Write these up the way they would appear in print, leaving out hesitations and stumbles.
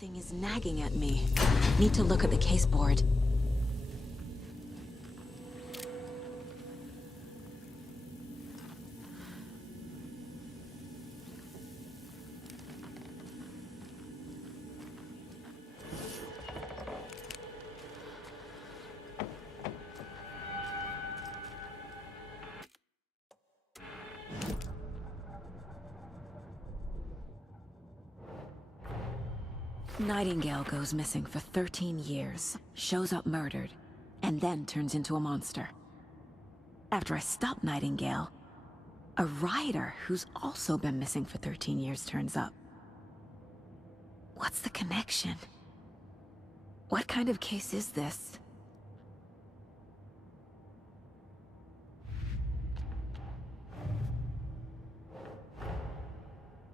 Something is nagging at me. Need to look at the case board. Nightingale goes missing for 13 years, shows up murdered, and then turns into a monster. After I stop Nightingale, a rider who's also been missing for 13 years turns up. What's the connection? What kind of case is this?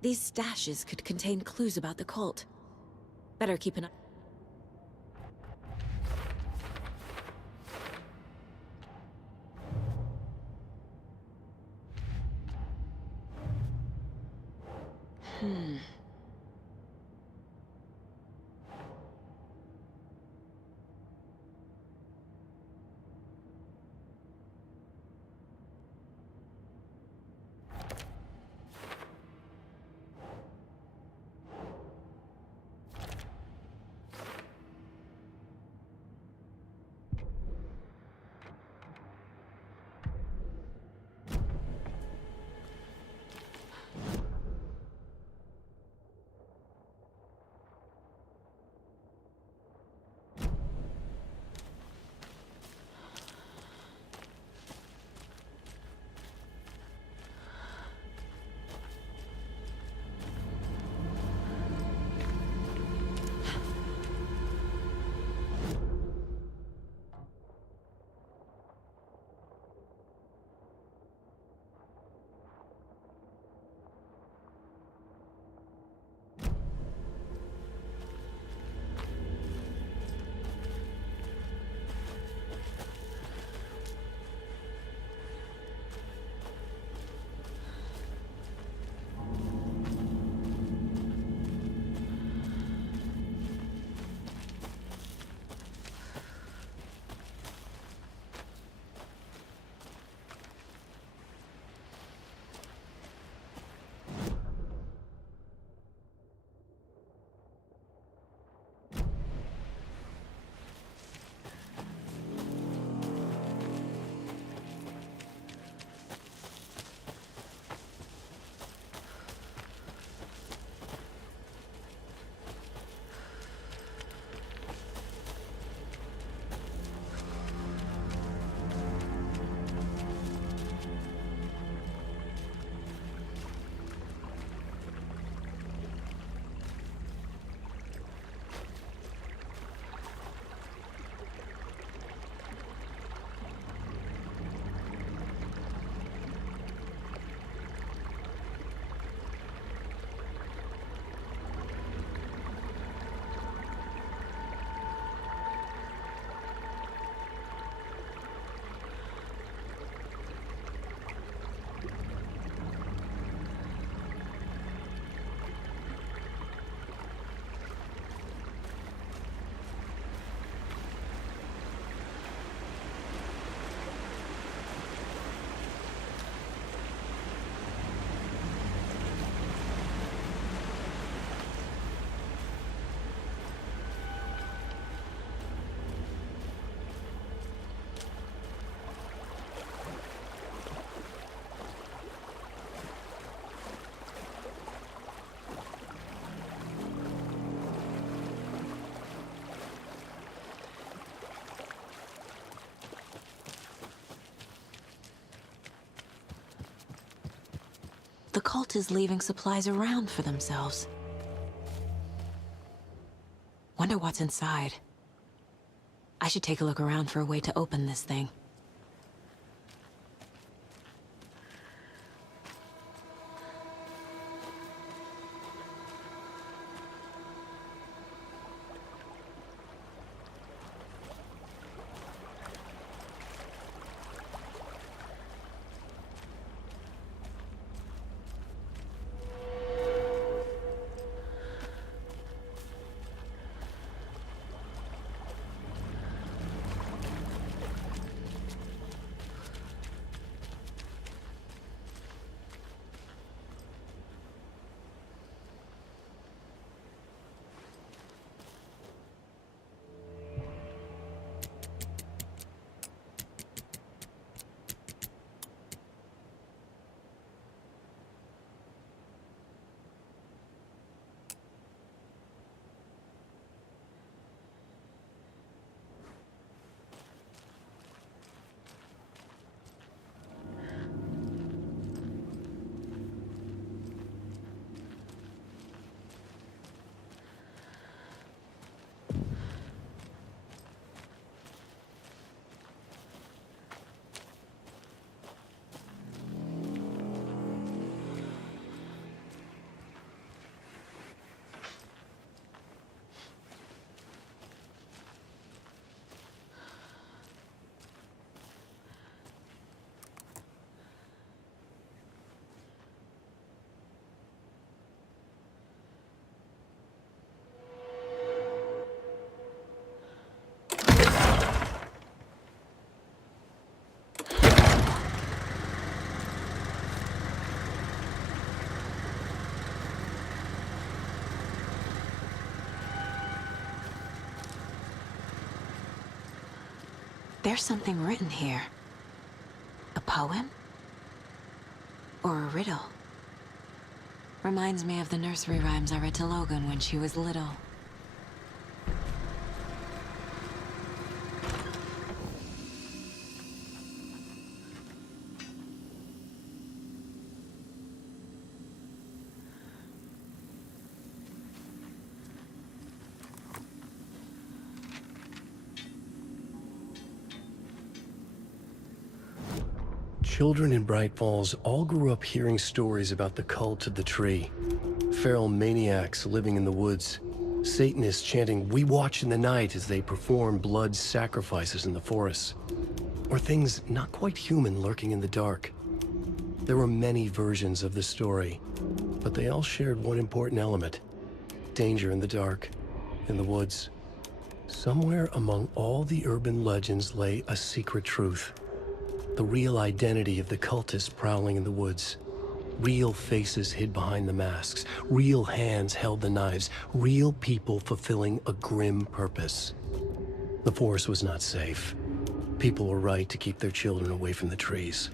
These stashes could contain clues about the cult. Better keep an eye. The cult is leaving supplies around for themselves. Wonder what's inside. I should take a look around for a way to open this thing. There's something written here. A poem? Or a riddle? Reminds me of the nursery rhymes I read to Logan when she was little. Children in Bright Falls all grew up hearing stories about the cult of the tree. Feral maniacs living in the woods. Satanists chanting, "We watch in the night," as they perform blood sacrifices in the forests. Or things not quite human lurking in the dark. There were many versions of the story, but they all shared one important element: danger in the dark, in the woods. Somewhere among all the urban legends lay a secret truth. The real identity of the cultists prowling in the woods. Real faces hid behind the masks. Real hands held the knives. Real people fulfilling a grim purpose. The forest was not safe. People were right to keep their children away from the trees.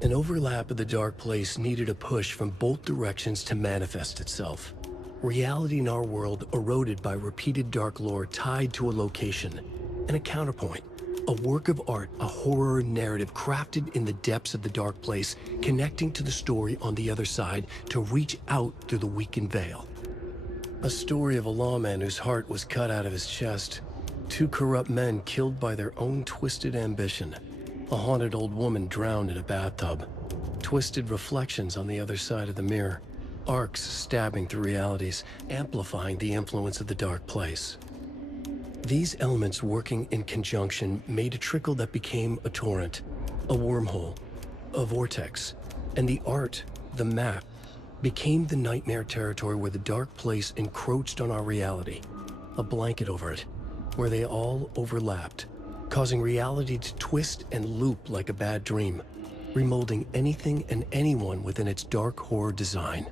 An overlap of the dark place needed a push from both directions to manifest itself. Reality in our world eroded by repeated dark lore tied to a location, and a counterpoint, a work of art, a horror narrative crafted in the depths of the dark place, connecting to the story on the other side to reach out through the weakened veil. A story of a lawman whose heart was cut out of his chest, two corrupt men killed by their own twisted ambition, a haunted old woman drowned in a bathtub, twisted reflections on the other side of the mirror, arcs stabbing through realities, amplifying the influence of the dark place. These elements working in conjunction made a trickle that became a torrent, a wormhole, a vortex, and the art, the map, became the nightmare territory where the dark place encroached on our reality, a blanket over it, where they all overlapped, causing reality to twist and loop like a bad dream, remolding anything and anyone within its dark horror design.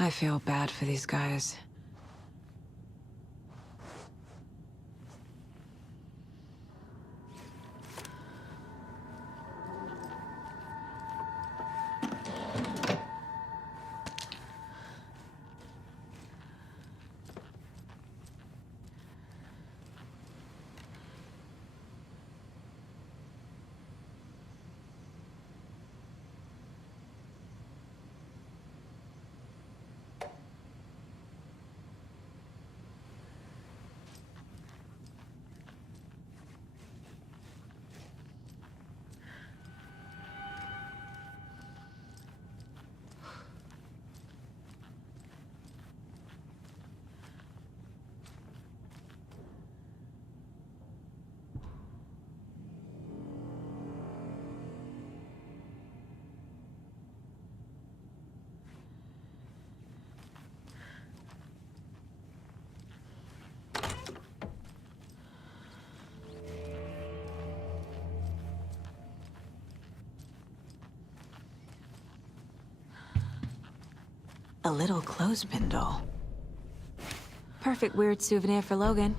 I feel bad for these guys. A little clothespin doll. Perfect weird souvenir for Logan.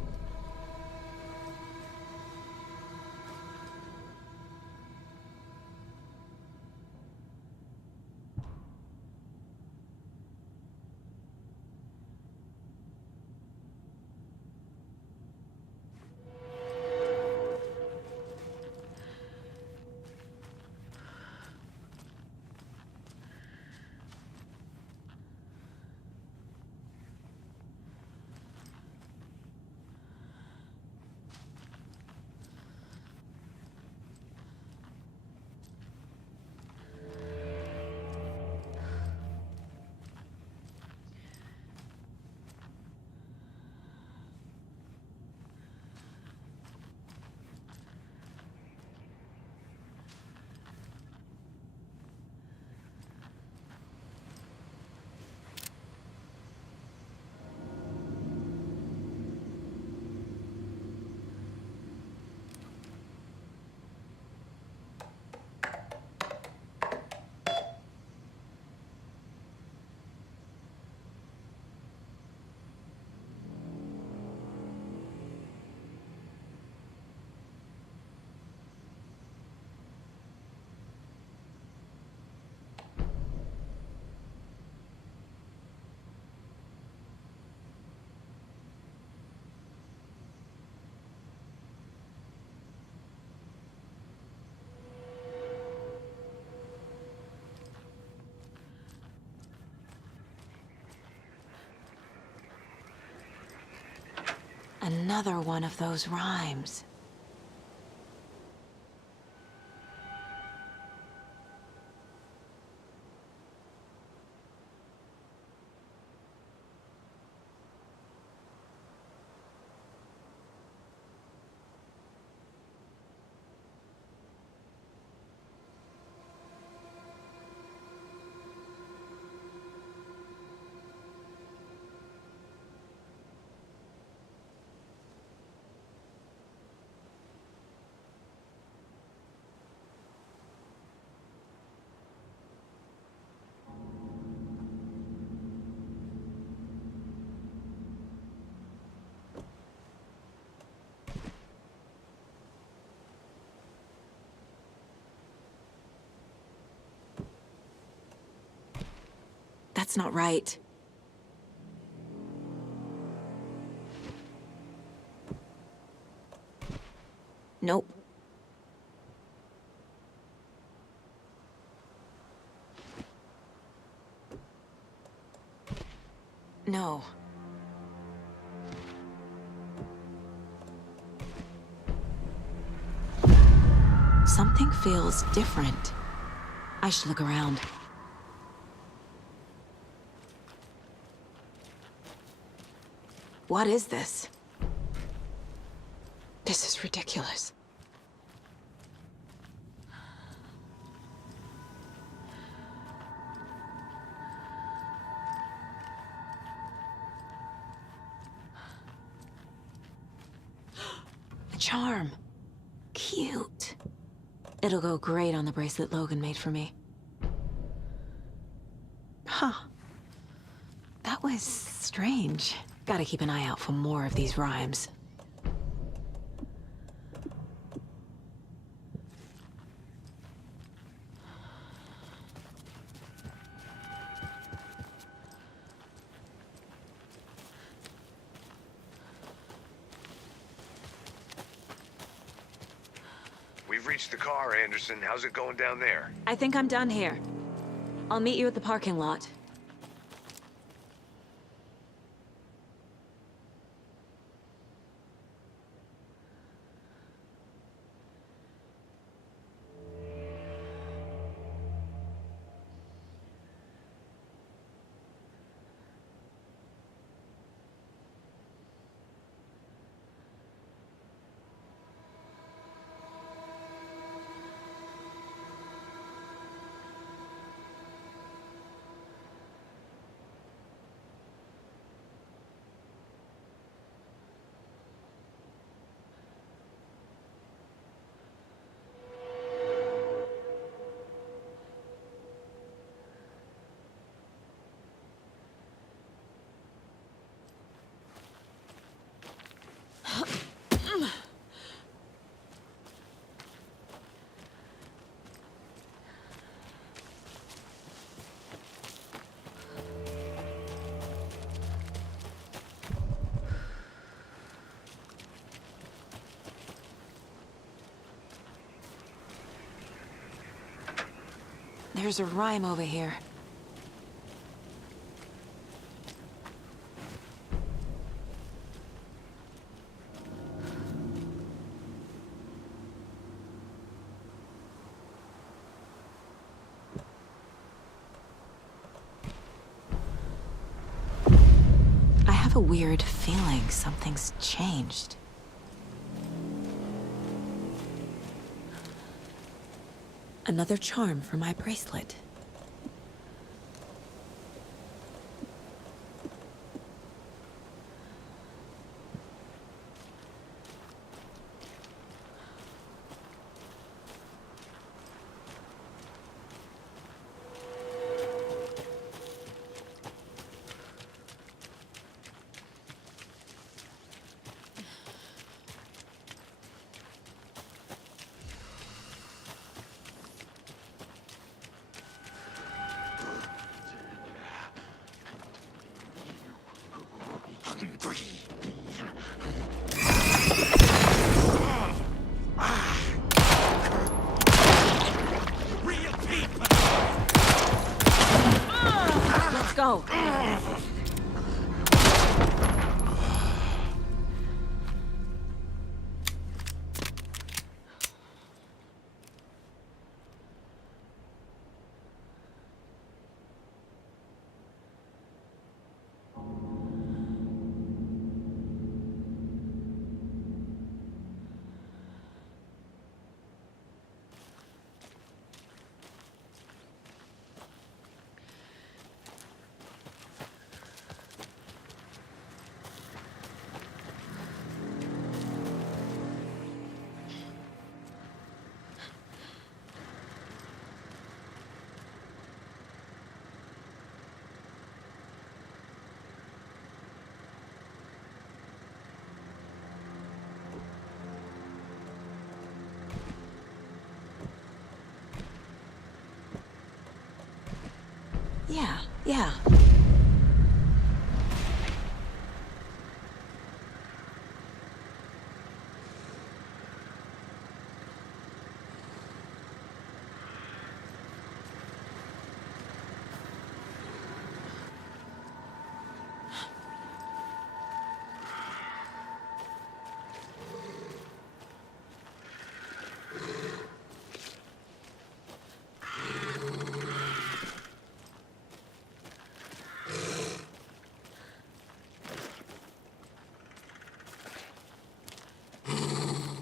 Another one of those rhymes. That's not right. Nope. No. Something feels different. I should look around. What is this? This is ridiculous. A charm. Cute. It'll go great on the bracelet Logan made for me. Huh. That was strange. Gotta keep an eye out for more of these rhymes. We've reached the car, Anderson. How's it going down there? I think I'm done here. I'll meet you at the parking lot. There's a rhyme over here. I have a weird feeling something's changed. Another charm for my bracelet. Let's go. Yeah.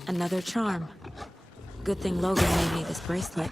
Another charm. Good thing Logan made me this bracelet.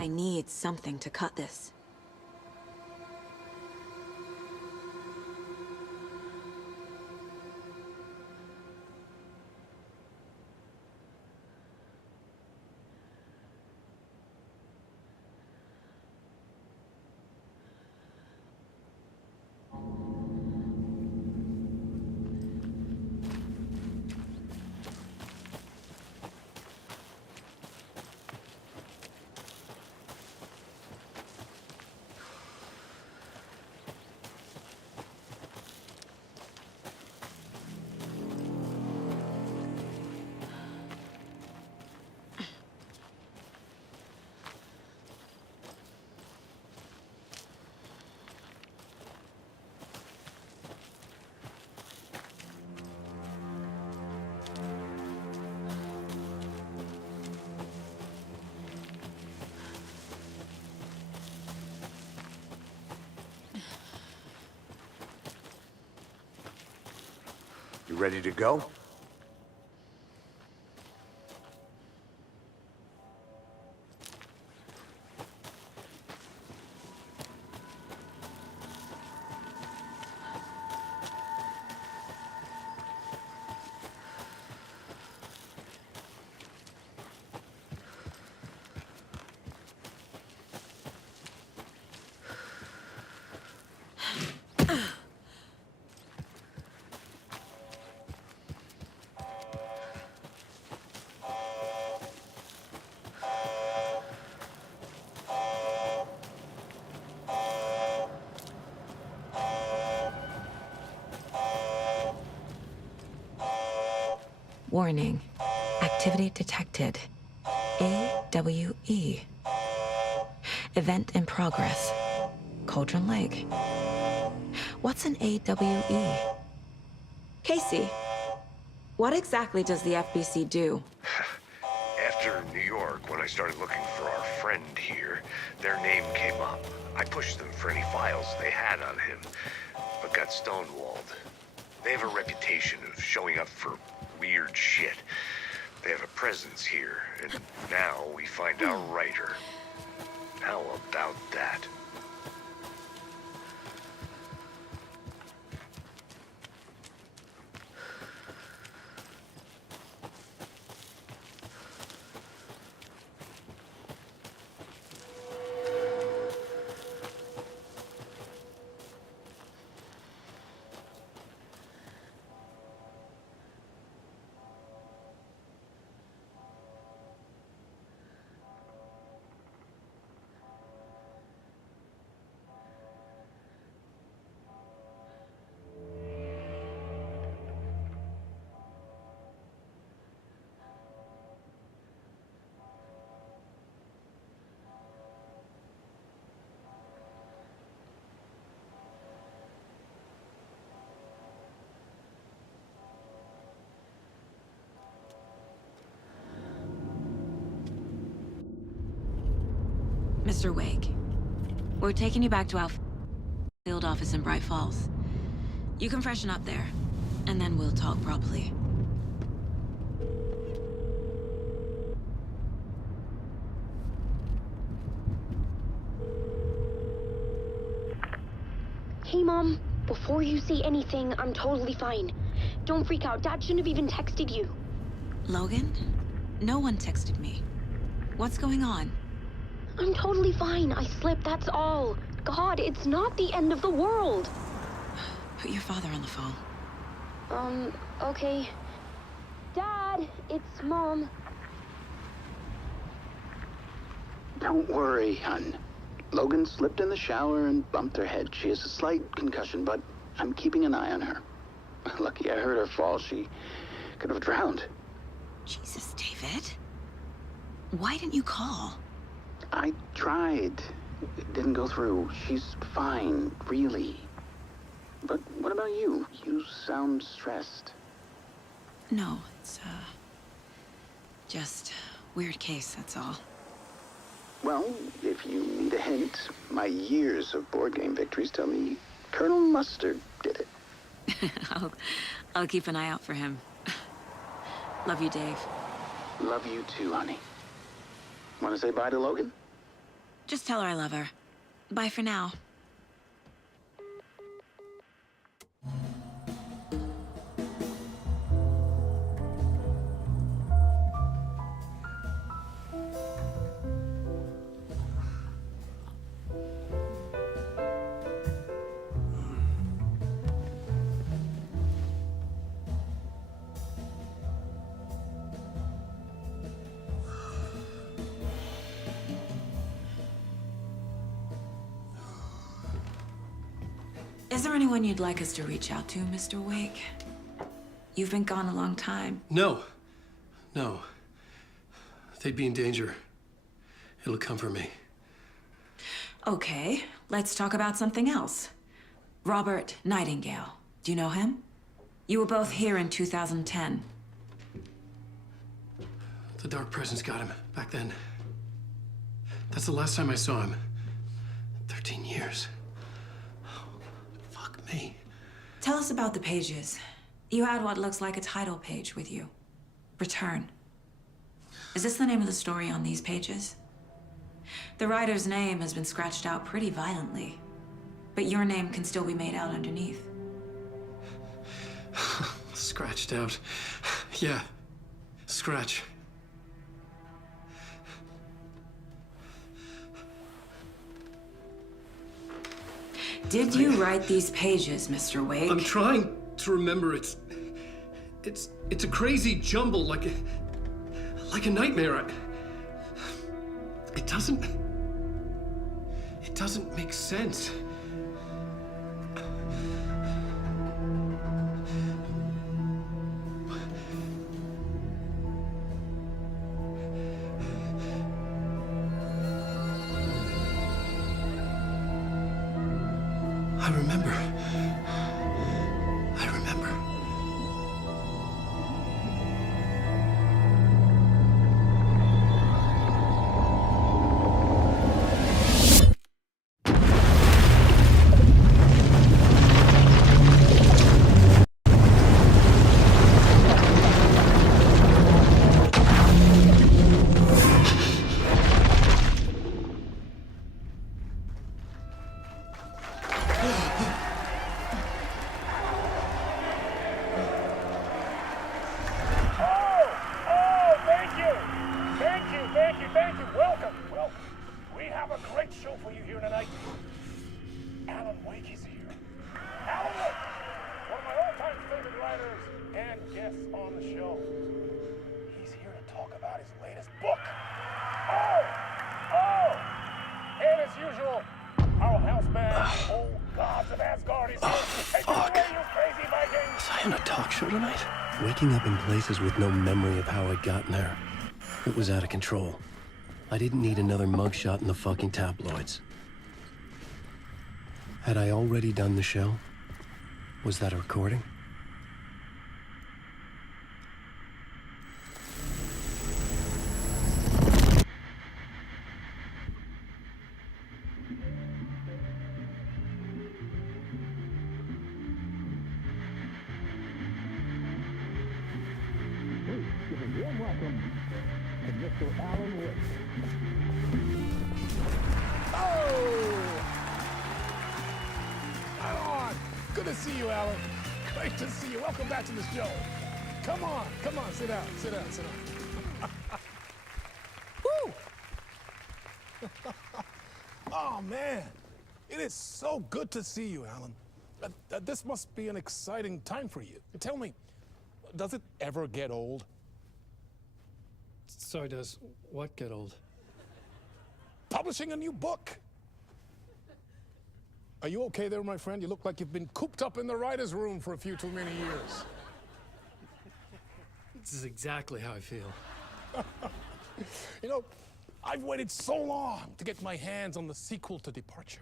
I need something to cut this. You ready to go? Warning. Activity detected. AWE. Event in progress. Cauldron Lake. What's an AWE? Casey, what exactly does the FBC do? After New York, when I started looking for our friend here, their name came up. I pushed them for any files they had on him, but got stonewalled. They have a reputation of showing up for weird shit. They have a presence here, and now we find our writer. How about that? Mr. Wake, we're taking you back to our field office in Bright Falls. You can freshen up there, and then we'll talk properly. Hey, Mom. Before you say anything, I'm totally fine. Don't freak out. Dad shouldn't have even texted you. Logan? No one texted me. What's going on? I'm totally fine. I slipped, that's all. God, it's not the end of the world. Put your father on the phone. Okay. Dad, it's Mom. Don't worry, hon. Logan slipped in the shower and bumped her head. She has a slight concussion, but I'm keeping an eye on her. Lucky I heard her fall. She could have drowned. Jesus, David. Why didn't you call? I tried. It didn't go through. She's fine, really. But what about you? You sound stressed. No, it's, just weird case, that's all. Well, if you need a hint, my years of board game victories tell me Colonel Mustard did it. I'll keep an eye out for him. Love you, Dave. Love you too, honey. Want to say bye to Logan? Just tell her I love her. Bye for now. Is there anyone you'd like us to reach out to, Mr. Wake? You've been gone a long time. No. No. They'd be in danger. It'll come for me. Okay, let's talk about something else. Robert Nightingale. Do you know him? You were both here in 2010. The Dark Presence got him back then. That's the last time I saw him. 13 years. Fuck me. Tell us about the pages. You had what looks like a title page with you. Return. Is this the name of the story on these pages? The writer's name has been scratched out pretty violently, but your name can still be made out underneath. Scratched out. Yeah. Scratch. Did you write these pages, Mr. Wake? I'm trying to remember. It's a crazy jumble, like a nightmare. It doesn't make sense. I remember. I remember. Thank you. Welcome. We have a great show for you here tonight. Alan Wake is here. Alan Wake, one of my all-time favorite writers and guests on the show. He's here to talk about his latest book. And as usual, our house band, Old Gods of Asgard, is here. Take it away, you crazy Vikings! Was I on a talk show tonight? Waking up in places with no memory of how I'd gotten there. It was out of control. I didn't need another mugshot in the fucking tabloids. Had I already done the show? Was that a recording? Good to see you, Alan. Great to see you. Welcome back to the show. Come on, sit down. Woo! Oh, man. It is so good to see you, Alan. This must be an exciting time for you. Tell me, does it ever get old? Sorry, does what get old? Publishing a new book. Are you okay there, my friend? You look like you've been cooped up in the writer's room for a few too many years. This is exactly how I feel. You know, I've waited so long to get my hands on the sequel to Departure.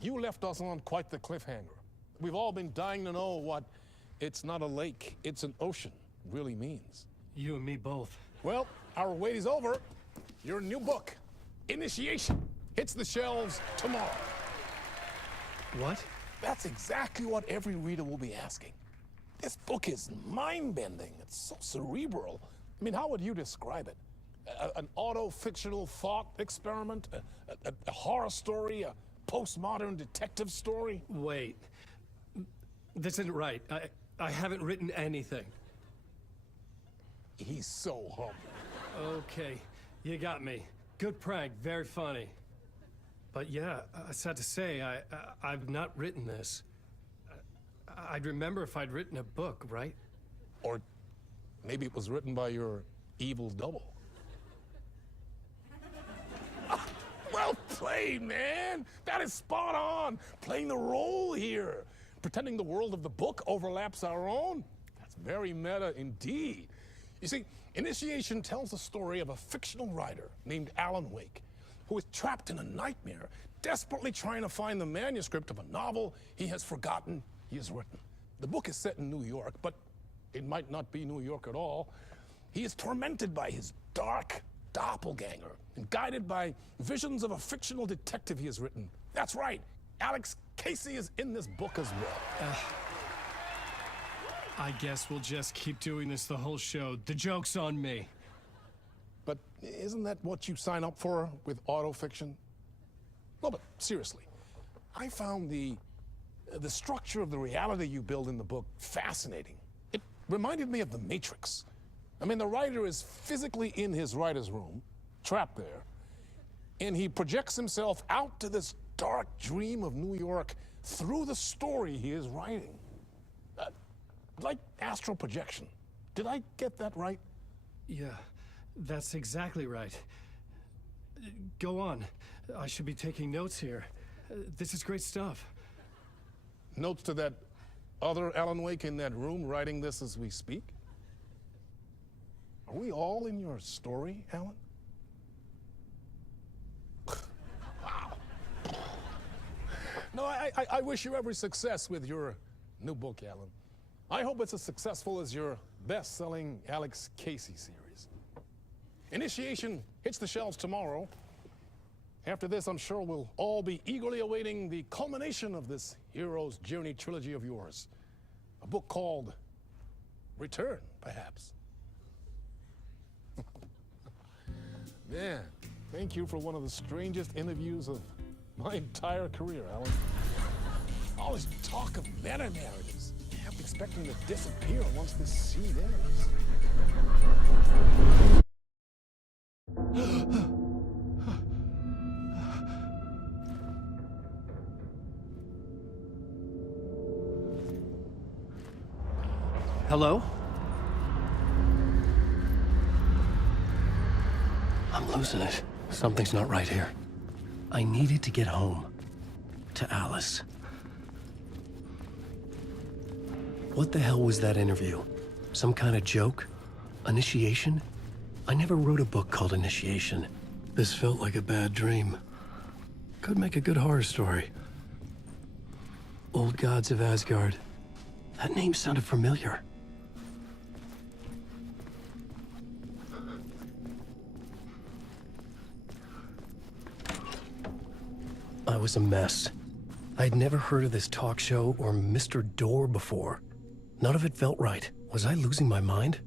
You left us on quite the cliffhanger. We've all been dying to know what "it's not a lake, it's an ocean" really means. You and me both. Well, our wait is over. Your new book, Initiation, hits the shelves tomorrow. What? That's exactly what every reader will be asking. This book is mind-bending. It's so cerebral. I mean, how would you describe it? An auto-fictional thought experiment? A horror story? A postmodern detective story? Wait. This isn't right. I haven't written anything. He's so humble. Okay, you got me. Good prank, very funny. But yeah, sad to say, I've not written this. I'd remember if I'd written a book, right? Or maybe it was written by your evil double. Well played, man. That is spot on. Playing the role here. Pretending the world of the book overlaps our own. That's very meta indeed. You see, Initiation tells the story of a fictional writer named Alan Wake, who is trapped in a nightmare, desperately trying to find the manuscript of a novel he has forgotten he has written. The book is set in New York, but it might not be New York at all. He is tormented by his dark doppelganger and guided by visions of a fictional detective he has written. That's right, Alex Casey is in this book as well. I guess we'll just keep doing this the whole show. The joke's on me. But isn't that what you sign up for with autofiction? No, but seriously, I found the structure of the reality you build in the book fascinating. It reminded me of The Matrix. I mean, the writer is physically in his writer's room, trapped there, and he projects himself out to this dark dream of New York through the story he is writing. Like astral projection. Did I get that right? Yeah, that's exactly right. Go on. I should be taking notes here. This is great stuff. Notes to that other Alan Wake in that room writing this as we speak? Are we all in your story, Alan? Wow. No, I wish you every success with your new book, Alan. I hope it's as successful as your best-selling Alex Casey series. Initiation hits the shelves tomorrow. After this, I'm sure we'll all be eagerly awaiting the culmination of this hero's journey trilogy of yours. A book called Return, perhaps. Man, thank you for one of the strangest interviews of my entire career, Alan. All this talk of meta-narratives. I'm expecting to disappear once this scene ends. Hello? I'm losing it. Something's not right here. I needed to get home. To Alice. What the hell was that interview? Some kind of joke? Initiation? I never wrote a book called Initiation. This felt like a bad dream. Could make a good horror story. Old Gods of Asgard. That name sounded familiar. I was a mess. I'd never heard of this talk show or Mr. Door before. None of it felt right. Was I losing my mind?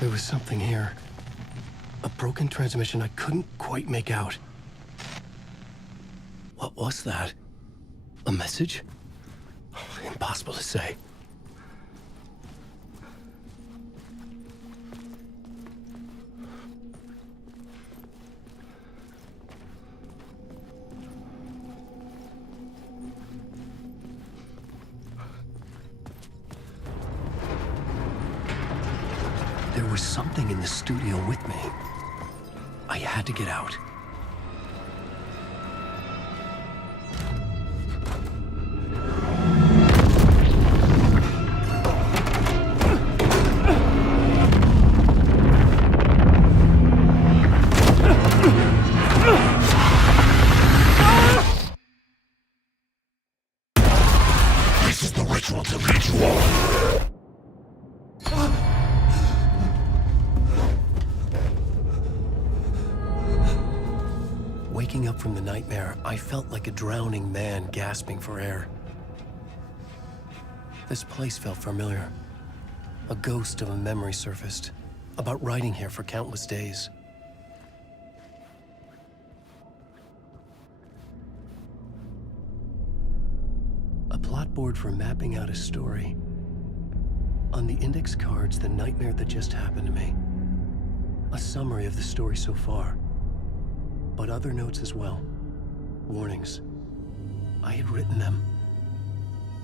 There was something here. A broken transmission I couldn't quite make out. What was that? A message? Impossible to say. There was something in the studio with me. I had to get out. This is the ritual to lead you all. Waking up from the nightmare, I felt like a drowning man gasping for air. This place felt familiar. A ghost of a memory surfaced, about riding here for countless days. A plot board for mapping out a story. On the index cards, the nightmare that just happened to me. A summary of the story so far. But other notes as well. Warnings. I had written them.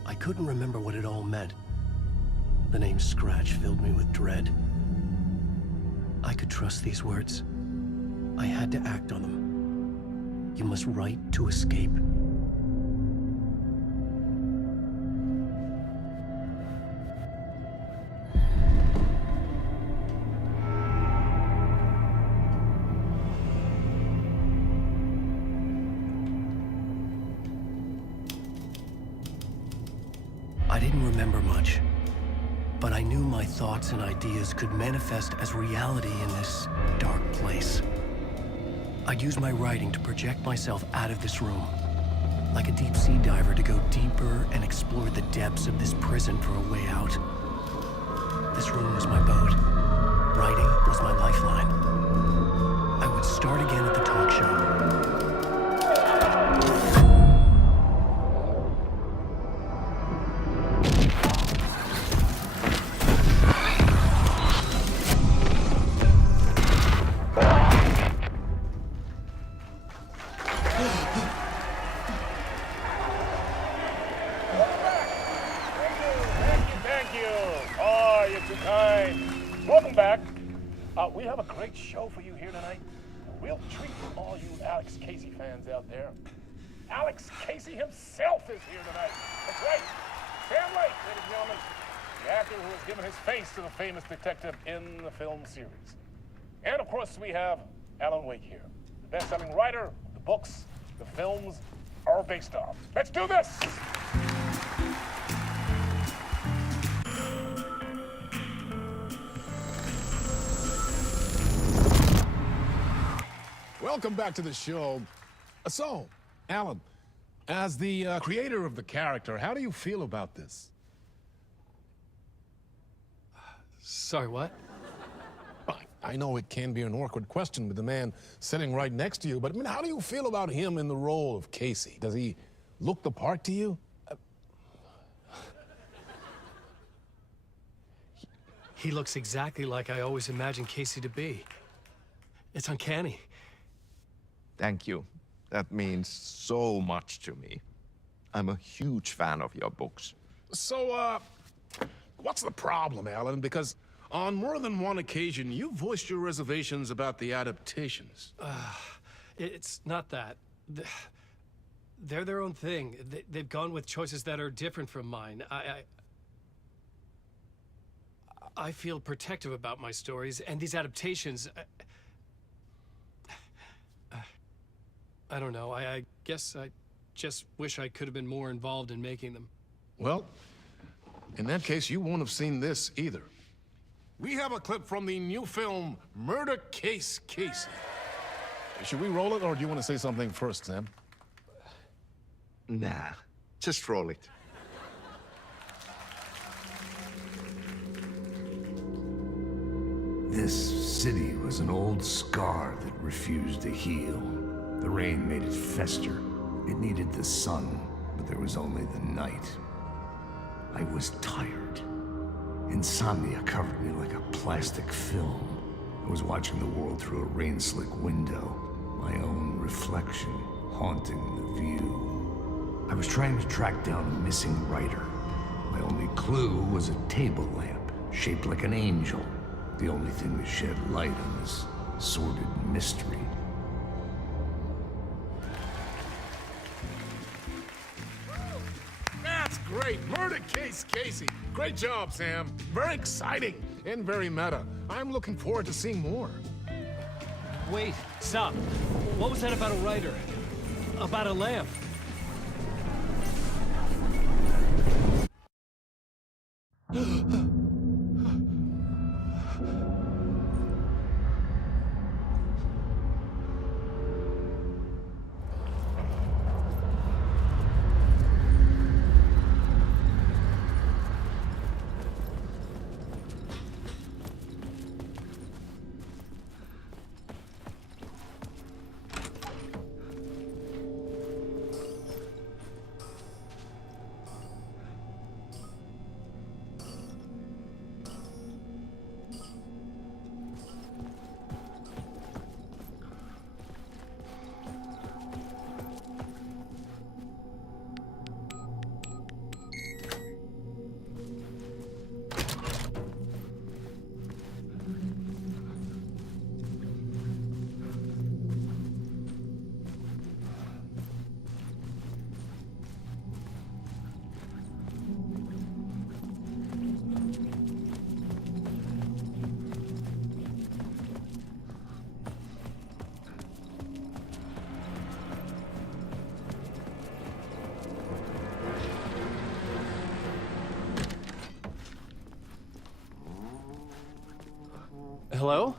I couldn't remember what it all meant. The name Scratch filled me with dread. I could trust these words. I had to act on them. You must write to escape. I didn't remember much, but I knew my thoughts and ideas could manifest as reality in this dark place. I'd use my writing to project myself out of this room, like a deep sea diver to go deeper and explore the depths of this prison for a way out. This room was my boat. Writing was my lifeline. I would start again at the talk show. great show for you here tonight. A real treat for all you Alex Casey fans out there. Alex Casey himself is here tonight. That's right. Sam Lake, ladies and gentlemen. The actor who has given his face to the famous detective in the film series. And of course, we have Alan Wake here, the best-selling writer the books the films are based on. Let's do this! Welcome back to the show. So, Alan, as the creator of the character, how do you feel about this? Sorry, what? I know it can be an awkward question with the man sitting right next to you, but I mean, how do you feel about him in the role of Casey? Does he look the part to you? He looks exactly like I always imagined Casey to be. It's uncanny. Thank you. That means so much to me. I'm a huge fan of your books. So, what's the problem, Alan? Because on more than one occasion, you voiced your reservations about the adaptations. It's not that. They're their own thing. They've gone with choices that are different from mine. I feel protective about my stories, and these adaptations... I don't know. I guess I just wish I could have been more involved in making them. Well, in that case, you won't have seen this either. We have a clip from the new film, Murder Case Casey. Should we roll it, or do you want to say something first, Sam? Nah, just roll it. This city was an old scar that refused to heal. The rain made it fester. It needed the sun, but there was only the night. I was tired. Insomnia covered me like a plastic film. I was watching the world through a rain-slick window, my own reflection haunting the view. I was trying to track down a missing writer. My only clue was a table lamp, shaped like an angel. The only thing that shed light on this sordid mystery. That's great! Murder Case Casey! Great job, Sam. Very exciting and very meta. I'm looking forward to seeing more. Wait, stop. What was that about a writer? About a lamp? Hello?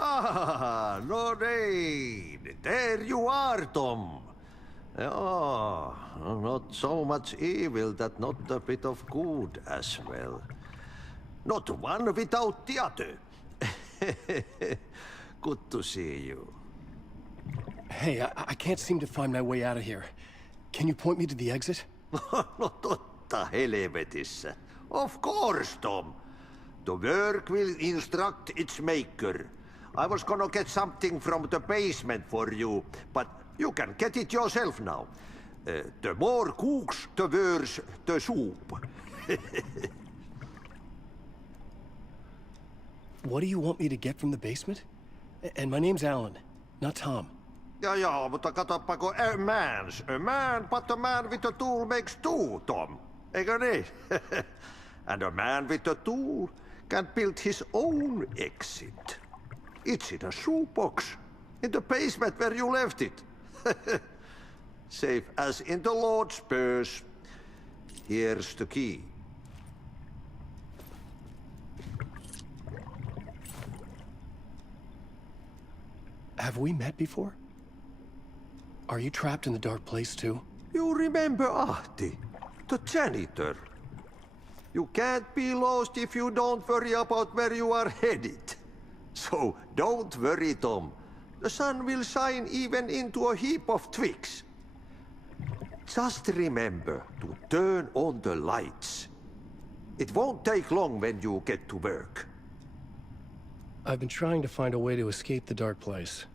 Ah, Lorraine! There you are, Tom. Oh, not so much evil that not a bit of good as well. Not one without the other. Good to see you. Hey, I can't seem to find my way out of here. Can you point me to the exit? No totta helvetissä. Of course, Tom. The work will instruct its maker. I was gonna get something from the basement for you, but You can get it yourself now. The more cooks, the worse the soup. What do you want me to get from the basement? And my name's Alan, not Tom. Ja, mutta katsopako a man, but a man with a tool makes two, Tom. Eikö niin? And a man with a tool can build his own exit. It's in a shoebox, in the basement where you left it. Safe as in the Lord's purse. Here's the key. Have we met before? Are you trapped in the dark place too? You remember Ahti, the janitor. You can't be lost if you don't worry about where you are headed. So don't worry, Tom. The sun will shine even into a heap of twigs. Just remember to turn on the lights. It won't take long when you get to work. I've been trying to find a way to escape the dark place.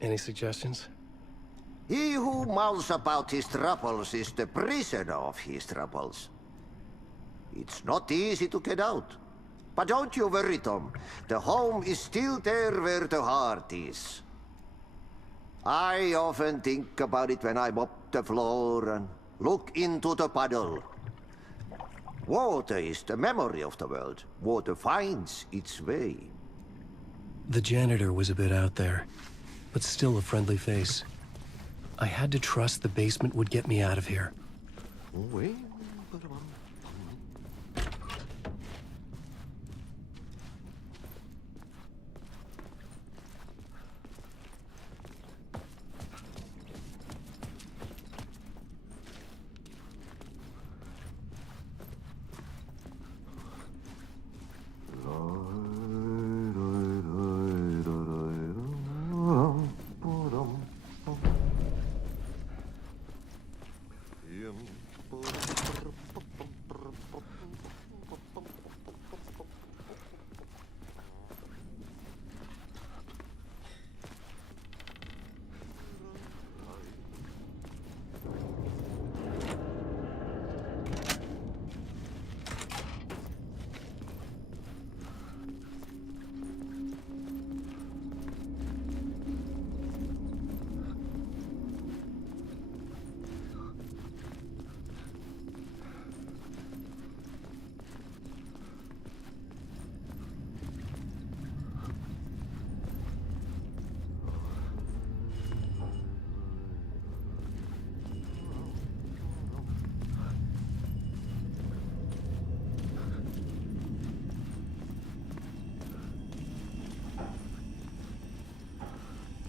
Any suggestions? He who mouths about his troubles is the prisoner of his troubles. It's not easy to get out. But don't you worry, Tom. The home is still there where the heart is. I often think about it when I mop the floor and look into the puddle. Water is the memory of the world. Water finds its way. The janitor was a bit out there, but still a friendly face. I had to trust the basement would get me out of here.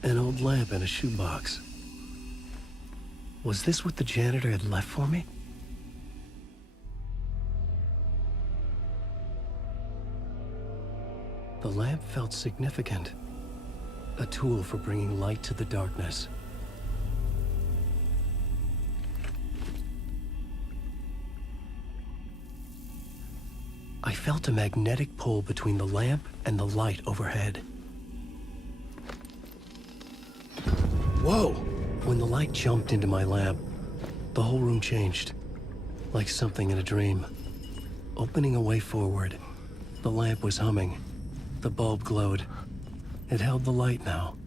An old lamp in a shoebox. Was this what the janitor had left for me? The lamp felt significant. A tool for bringing light to the darkness. I felt a magnetic pull between the lamp and the light overhead. Whoa! When the light jumped into my lamp, the whole room changed. Like something in a dream. Opening a way forward, the lamp was humming. The bulb glowed. It held the light now.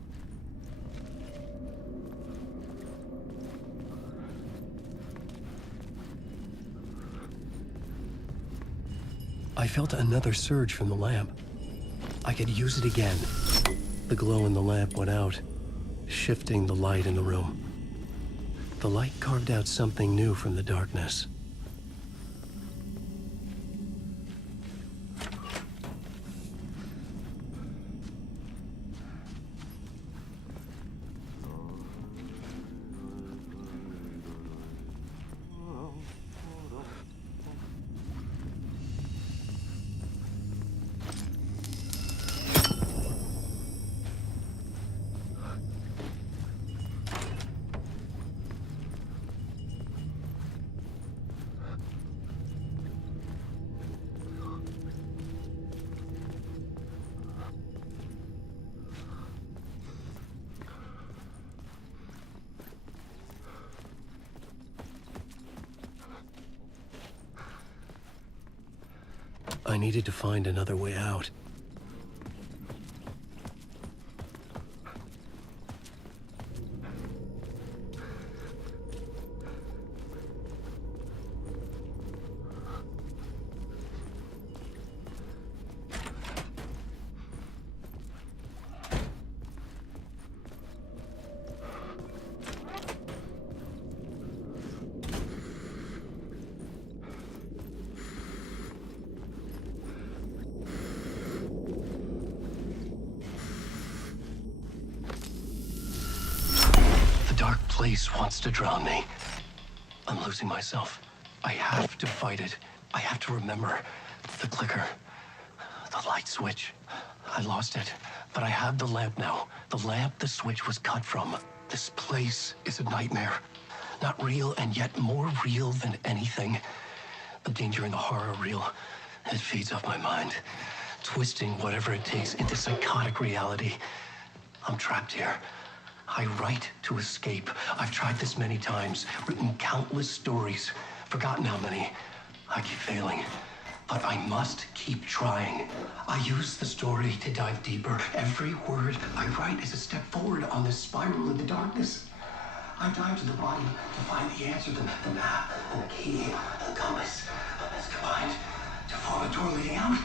I felt another surge from the lamp. I could use it again. The glow in the lamp went out, shifting the light in the room. The light carved out something new from the darkness. I needed to find another way out. The dark place wants to drown me. I'm losing myself. I have to fight it. I have to remember the clicker, the light switch. I lost it, but I have the lamp now. The lamp the switch was cut from. This place is a nightmare. Not real, and yet more real than anything. The danger and the horror real. It feeds off my mind, twisting whatever it takes into psychotic reality. I'm trapped here. I write to escape. I've tried this many times, written countless stories, forgotten how many. I keep failing, but I must keep trying. I use the story to dive deeper. Every word I write is a step forward on this spiral into darkness. I dive to the bottom to find the answer, the map, and the key, the compass. It's combined to form a door leading out.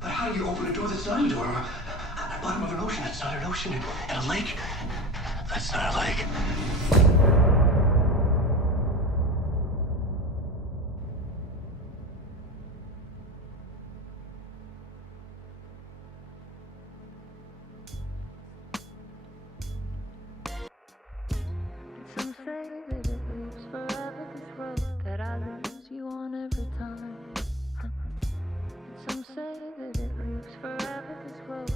But how do you open a door that's not a door? At the bottom of an ocean that's not an ocean, and a lake that's not a lake. Some say that it lives forever, this road that I lose you on every time. Some say that it lives forever, this road.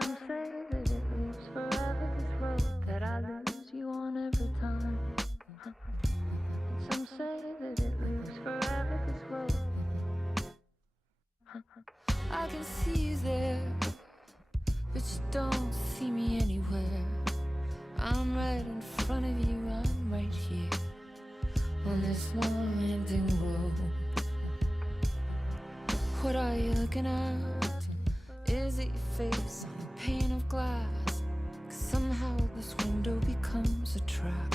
Some say that it lives forever, this road that I lose you on every time. Some say that it lives forever, this road. I can see you there, but you don't see me anywhere. I'm right in front of you, I'm right here on this winding road. What are you looking at? Is it your face on a pane of glass? 'Cause somehow this window becomes a trap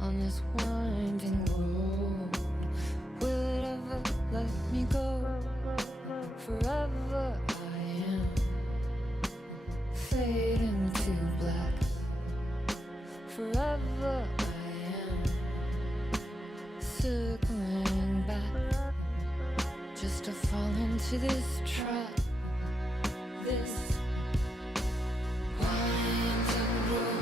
on this winding road. Will it ever let me go? Forever I am fading to black. Forever I am circling back, just to fall into this trap, this winding road.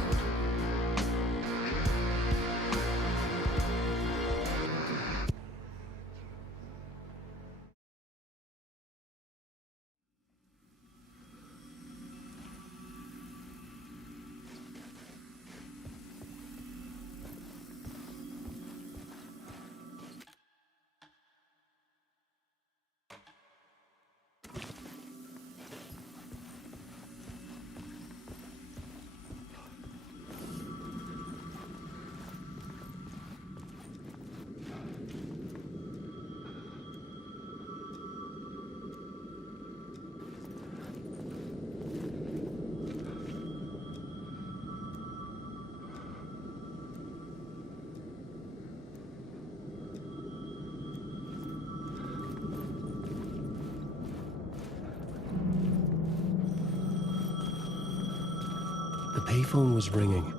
The payphone was ringing.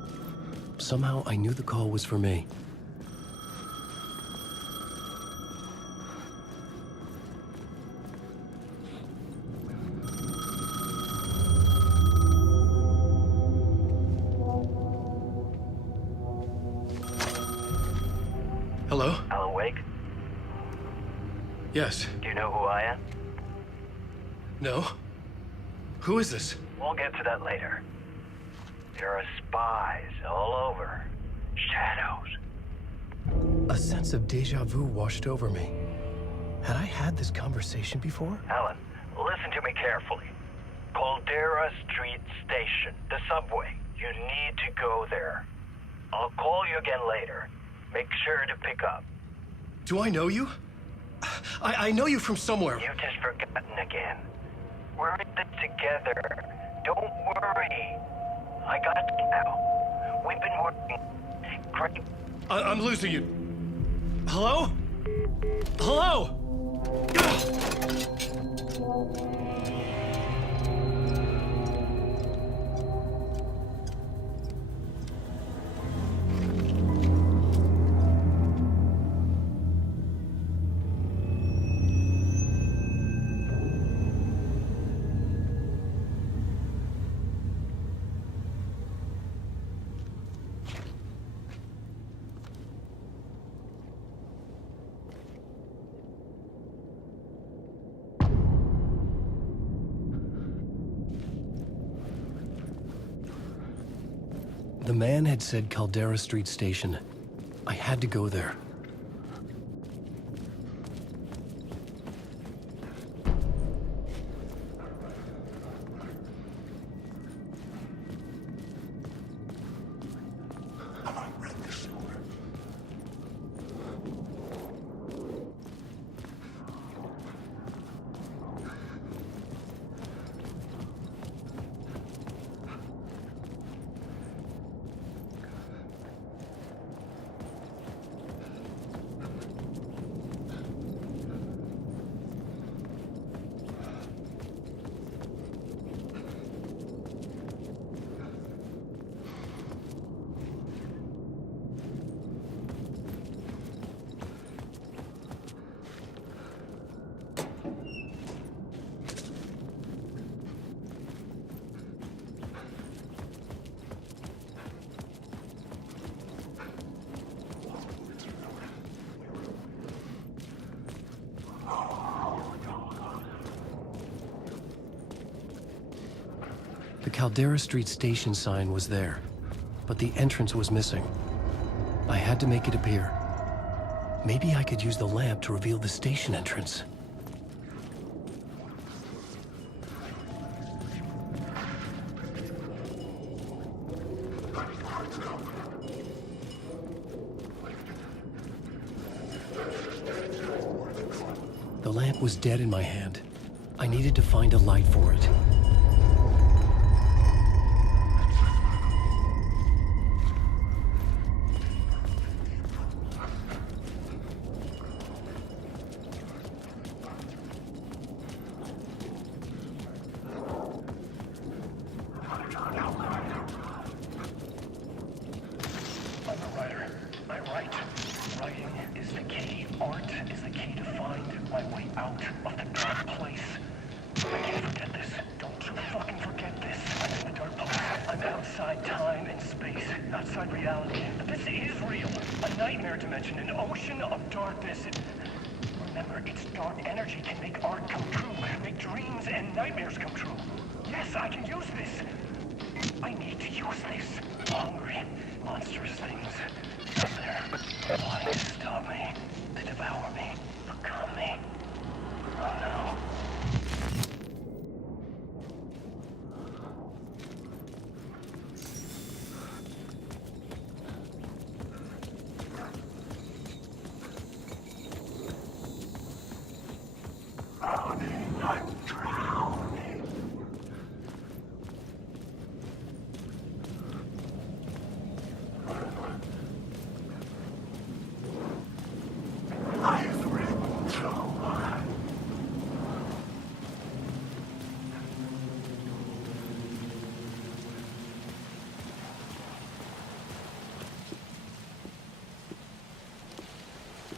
Somehow I knew the call was for me. Hello? Alan Wake? Yes. Do you know who I am? No? Who is this? We'll get to that later. There are spies all over. Shadows. A sense of deja vu washed over me. Had I had this conversation before? Alan, listen to me carefully. Caldera Street Station, the subway. You need to go there. I'll call you again later. Make sure to pick up. Do I know you? I know you from somewhere. You've just forgotten again. We're in this together. Don't worry. I got you now. We've been working. Great. I'm losing you. Hello? Hello? The man had said Caldera Street Station. I had to go there. The Caldera Street Station sign was there, but the entrance was missing. I had to make it appear. Maybe I could use the lamp to reveal the station entrance. The lamp was dead in my hand. I needed to find a light for it.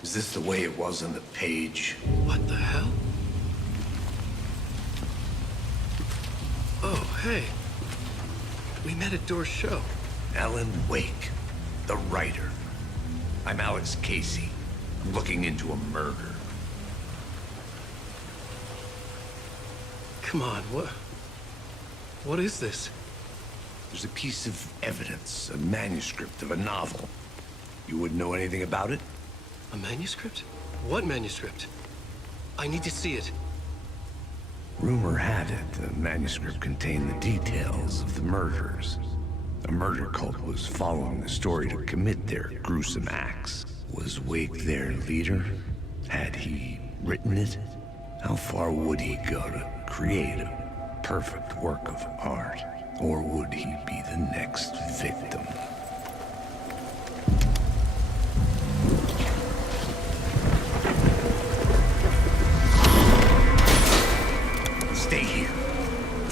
Is this the way it was on the page? What the hell? Oh, hey. We met at Door's show. Alan Wake, the writer. I'm Alex Casey. I'm looking into a murder. Come on, what is this? There's a piece of evidence, a manuscript of a novel. You wouldn't know anything about it? A manuscript? What manuscript? I need to see it. Rumor had it the manuscript contained the details of the murders. A murder cult was following the story to commit their gruesome acts. Was Wake their leader? Had he written it? How far would he go to create a perfect work of art? Or would he be the next victim? Stay here.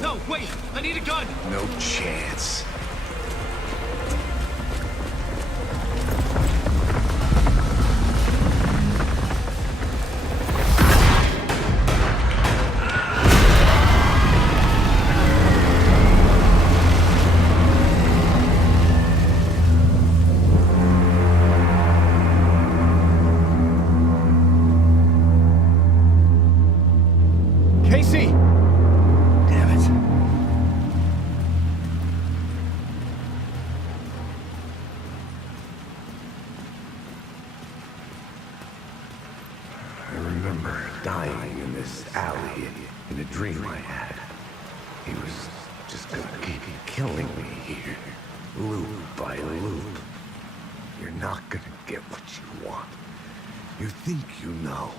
No, wait! I need a gun! No chance. Casey! Damn it. I remember dying in this alley in a dream I had. He was just gonna keep killing me here, loop by loop. You're not gonna get what you want. You think you know.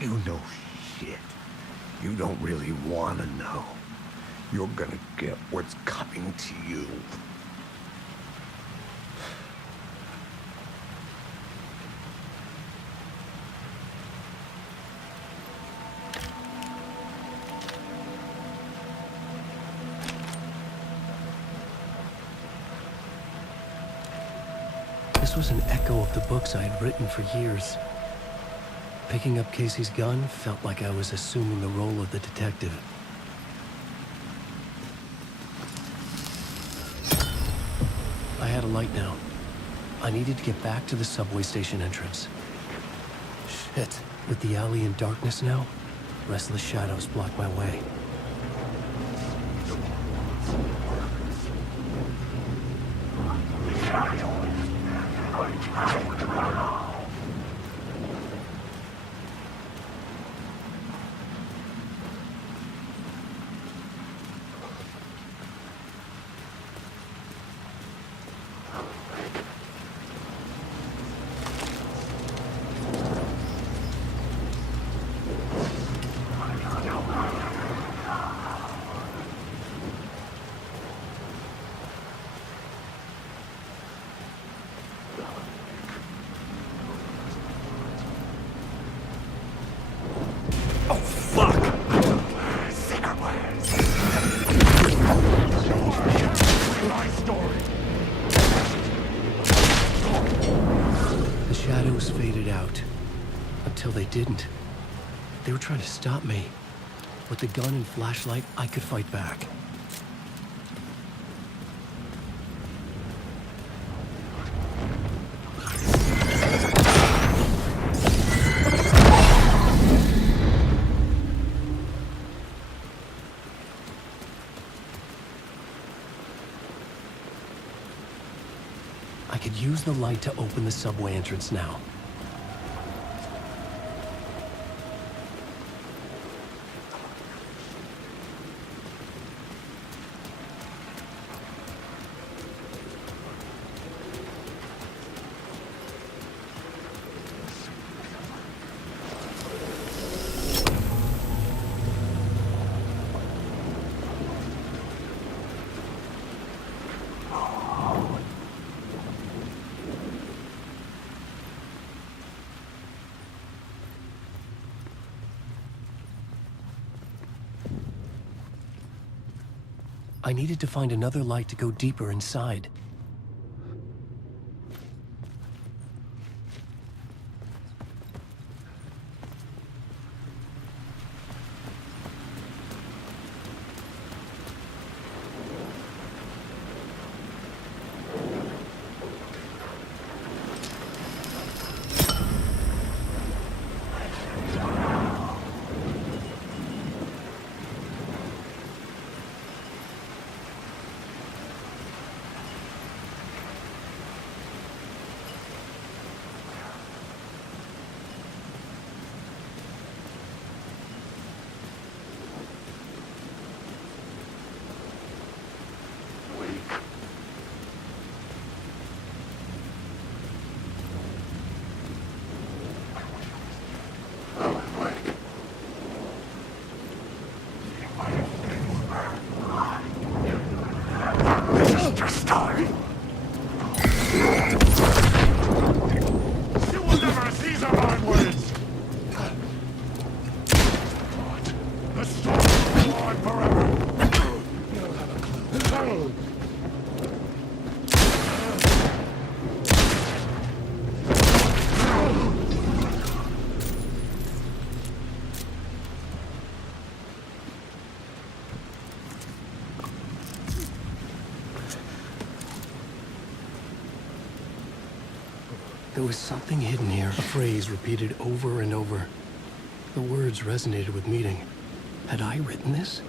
You know shit. You don't really want to know. You're gonna get what's coming to you. This was an echo of the books I had written for years. Picking up Casey's gun felt like I was assuming the role of the detective. I had a light now. I needed to get back to the subway station entrance. Shit. With the alley in darkness now, restless shadows block my way. The shadows faded out. Until they didn't. They were trying to stop me. With the gun and flashlight, I could fight back. I could use the light to open the subway entrance now. I needed to find another light to go deeper inside. There was something hidden here, a phrase repeated over and over. The words resonated with meaning. Had I written this?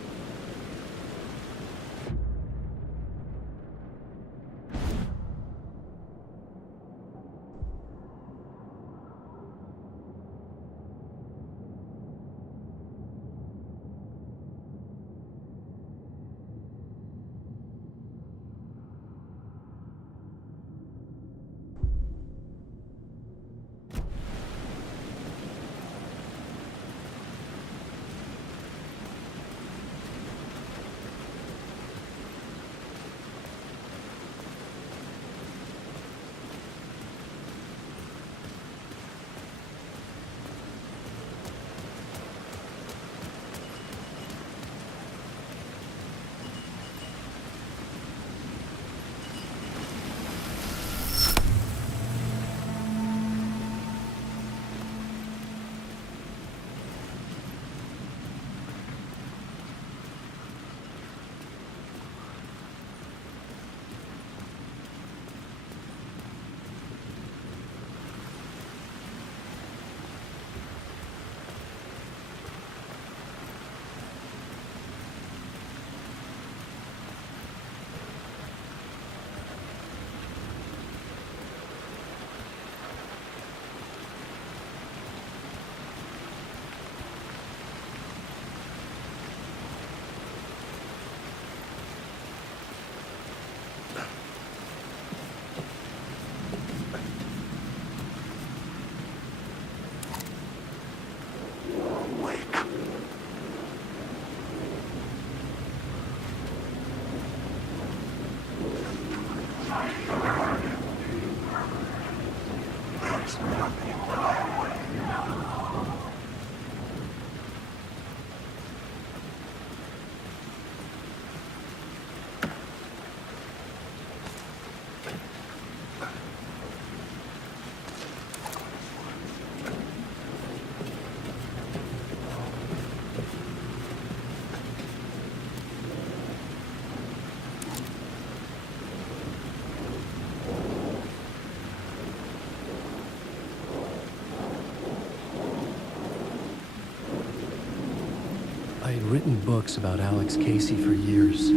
I had written books about Alex Casey for years.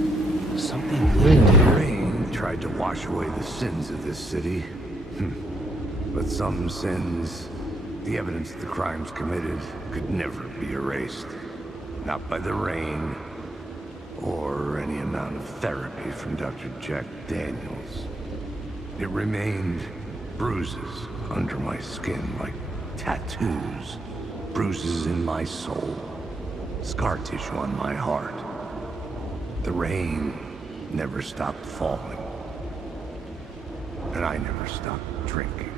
Something The rain tried to wash away the sins of this city. But some sins, the evidence of the crimes committed, could never be erased. Not by the rain, or any amount of therapy from Dr. Jack Daniels. It remained bruises under my skin, like tattoos. Bruises in my soul. Scar tissue on my heart. The rain never stopped falling. And I never stopped drinking.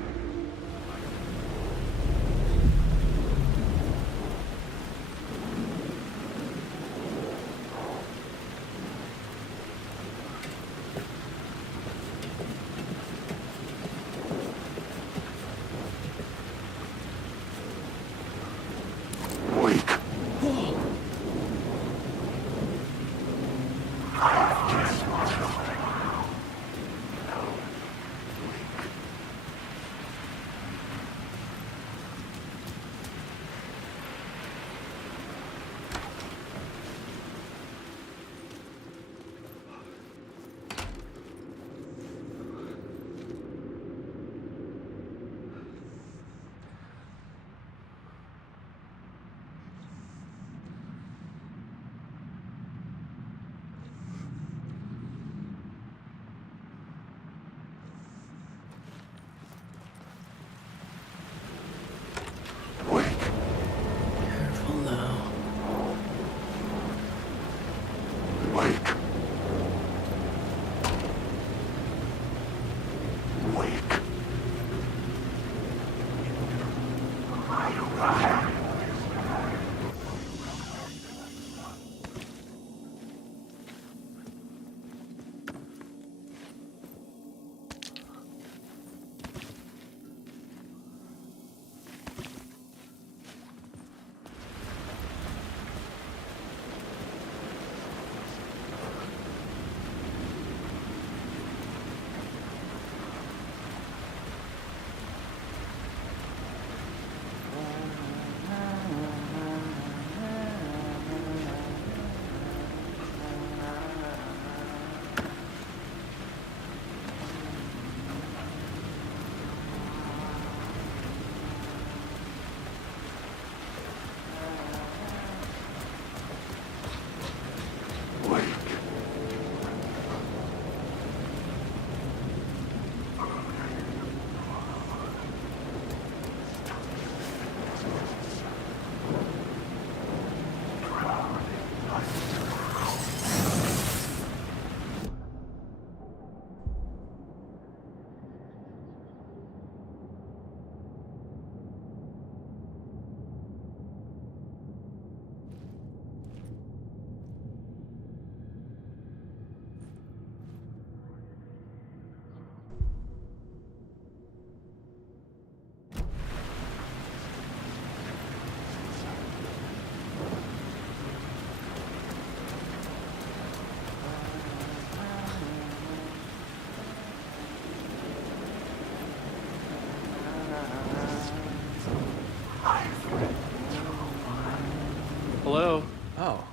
Hello? Oh.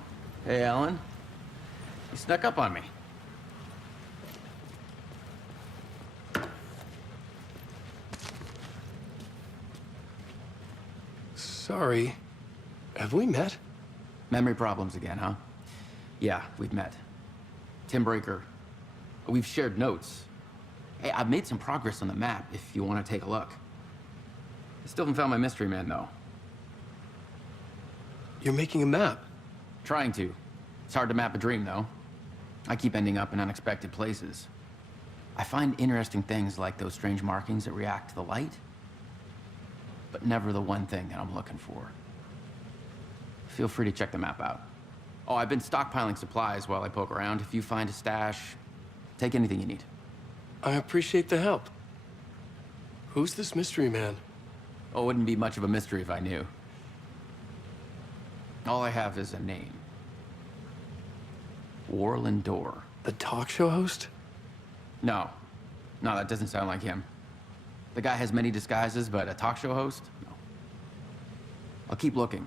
Hey, Alan. You snuck up on me. Sorry. Have we met? Memory problems again, huh? Yeah, we've met. Tim Breaker. We've shared notes. Hey, I've made some progress on the map if you want to take a look. I still haven't found my mystery man, though. You're making a map? Trying to. It's hard to map a dream, though. I keep ending up in unexpected places. I find interesting things like those strange markings that react to the light, but never the one thing that I'm looking for. Feel free to check the map out. Oh, I've been stockpiling supplies while I poke around. If you find a stash, take anything you need. I appreciate the help. Who's this mystery man? Oh, it wouldn't be much of a mystery if I knew. All I have is a name. Warlin Door. The talk show host? No. No, that doesn't sound like him. The guy has many disguises, but a talk show host? No. I'll keep looking.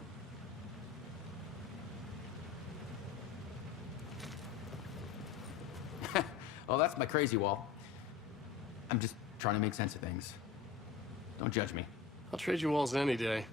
Oh, that's my crazy wall. I'm just trying to make sense of things. Don't judge me. I'll trade you walls any day.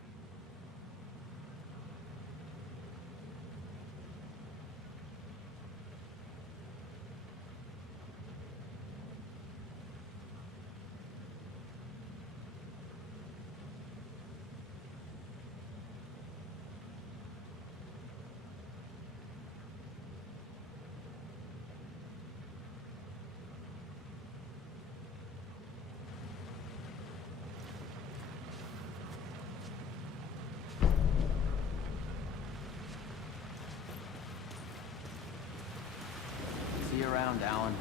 See you around, Alan.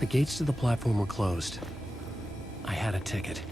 The gates to the platform were closed. I had a ticket.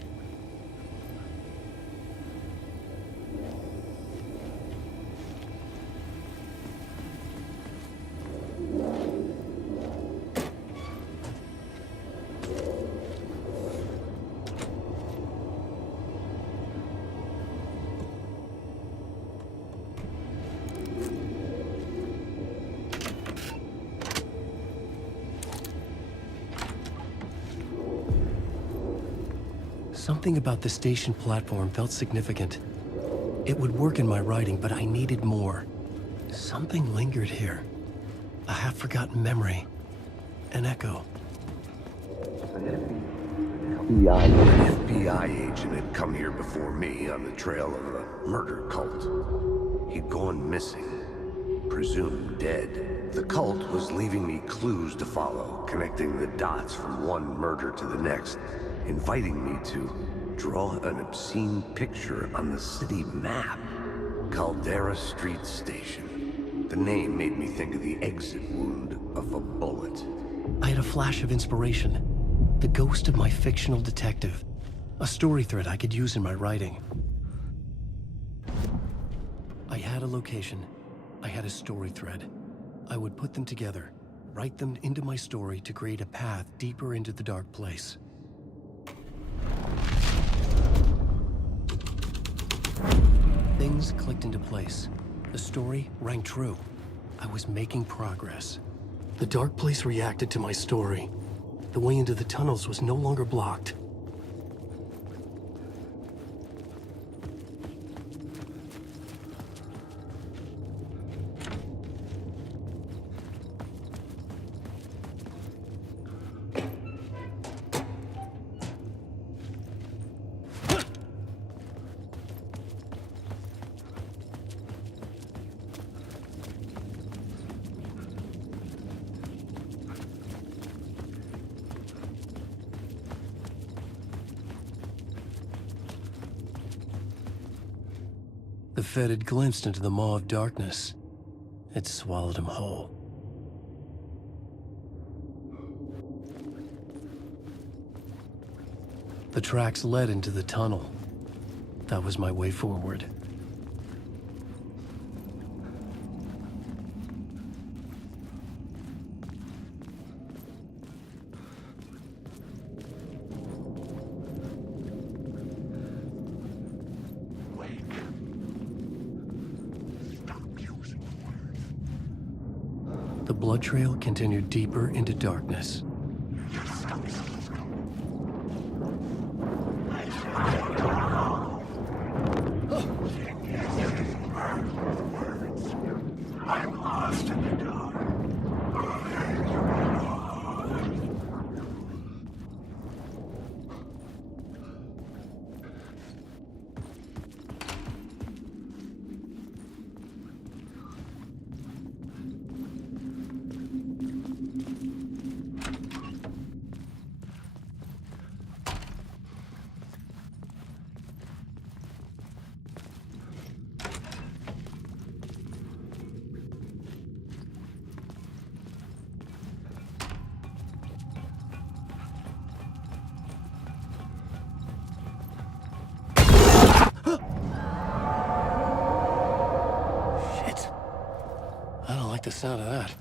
Something about the station platform felt significant. It would work in my writing, but I needed more. Something lingered here. A half-forgotten memory. An echo. An FBI agent had come here before me on the trail of a murder cult. He'd gone missing, presumed dead. The cult was leaving me clues to follow, connecting the dots from one murder to the next, inviting me to draw an obscene picture on the city map. Caldera Street Station. The name made me think of the exit wound of a bullet. I had a flash of inspiration. The ghost of my fictional detective. A story thread I could use in my writing. I had a location. I had a story thread. I would put them together, write them into my story to create a path deeper into the dark place. Things clicked into place. The story rang true. I was making progress. The dark place reacted to my story. The way into the tunnels was no longer blocked. The Fed had glimpsed into the maw of darkness. It swallowed him whole. The tracks led into the tunnel. That was my way forward. The blood trail continued deeper into darkness. I'm lost in the dark. I don't like the sound of that.